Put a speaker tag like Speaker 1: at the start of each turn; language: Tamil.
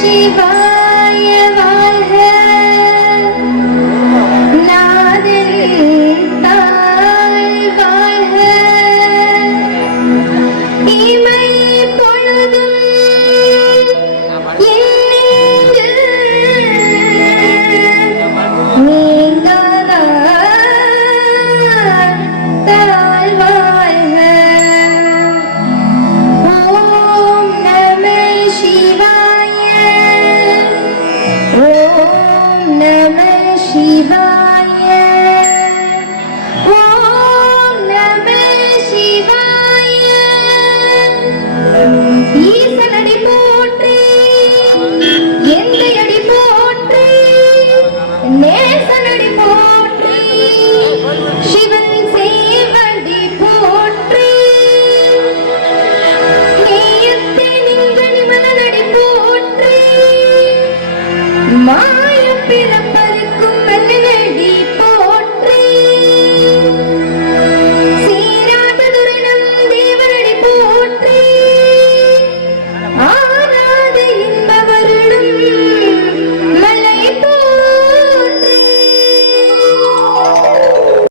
Speaker 1: 喜欢 நேசனடி போற்றி சிவன் செய்வடி போற்றி. நேயத்தை